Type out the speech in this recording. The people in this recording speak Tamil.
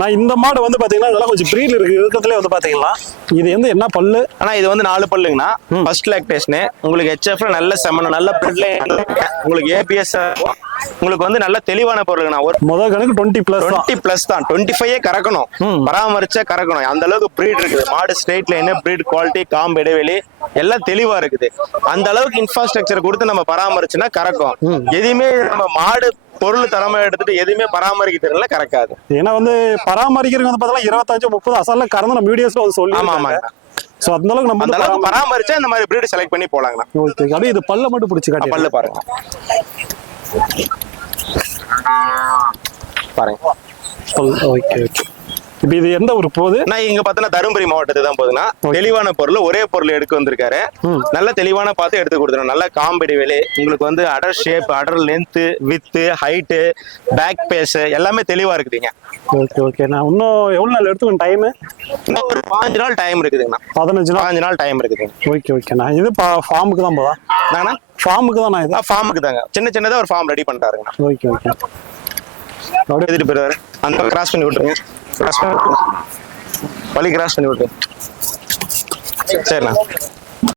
நான் இந்த மாடு வந்து பாத்தீங்கன்னா இதெல்லாம் கொஞ்சம் பிரீல் இருக்கு இருக்கிறதுல வந்து பாத்தீங்களா இது வந்து என்ன பல்லு? ஆனா இது வந்து 4 பல்லுங்கண்ணா. ஃபர்ஸ்ட் லாக்டேஷன் உங்களுக்கு HF நல்ல செம்மன நல்ல பிரெட்ல உங்களுக்கு APS உங்களுக்கு வந்து நல்ல தெளிவான பொருளுங்கண்ணா. ஒரு முதல் கணக்கு 20+ தான் 25 கறக்கணும், பராமரிச்சா கறக்கணும். அந்த அளவுக்கு பிரீட் இருக்குது. மாடு ஸ்ட்ரெயிட் லைன், பிரீட் குவாலிட்டி, காம்பு இடைவெளி எல்லாம் தெளிவா இருக்குது. அந்த அளவுக்கு இன்ஃப்ராஸ்ட்ரக்சர் கொடுத்து நம்ம பராமரிச்சுன்னா கறக்கும். எதுவுமே நம்ம மாடு பொருள் தரமா எடுத்துட்டு எதுவுமே பராமரிக்க தெரியல கறக்காது. ஏன்னா வந்து பராமரிக்கிறது வந்து பார்த்தா 25-30 அசல்ல கறந்து நம்ம வீடியோஸ்ல வந்து சொல்லி. ஆமா. சோ அந்த அளவுக்கு நம்ம அந்த அளவுக்கு பராமரிச்சா இந்த மாதிரி பிரீட் செலக்ட் பண்ணி போலாங்கண்ணா. ஓகே. அப்படியே இது பல்ல மட்டும் பிடிச்சி காட்டு. பல்லு பாருங்க பாருங்க. ஓகே. இப்ப இது எந்த ஊர் போகுது? நான் இங்க பாத்தீங்கன்னா தருமபுரி மாவட்டத்துக்கு தான் போகுதுன்னா. தெளிவான பொருள், ஒரே பொருள் எடுக்க வந்திருக்காரு. நல்ல தெளிவான பார்த்து எடுத்து கொடுத்துரும். நல்ல காம்படி வேலை உங்களுக்கு வந்து அடர் ஷேப், அடர் length, with, height, back base எல்லாமே தெளிவா இருக்குதுங்க. ஓகே. நான் இன்னும் எவ்வளவு நாள் எடுத்துக்கணும் டைம்? இன்னும் ஒரு 15 நாள் டைம் இருக்குதுங்கண்ணா. 15 நாள் டைம் இருக்குதுங்க. ஓகே. நான் இது ஃபார்முக்கு தான் போதா? நானா ஃபார்முக்கு தான். நான் இது ஃபார்முக்கு தாங்க. சின்னதா ஒரு ஃபார்ம் ரெடி பண்ணிட்டாருங்கண்ணா. ஓகே. அப்படியே எடுத்துட்டு போயிருவாரு. அந்த கிராஸ் பண்ணி விட்டுருங்க. வழி கிராஸ் பண்ணி விட்டுருங்க. சரிண்ணா.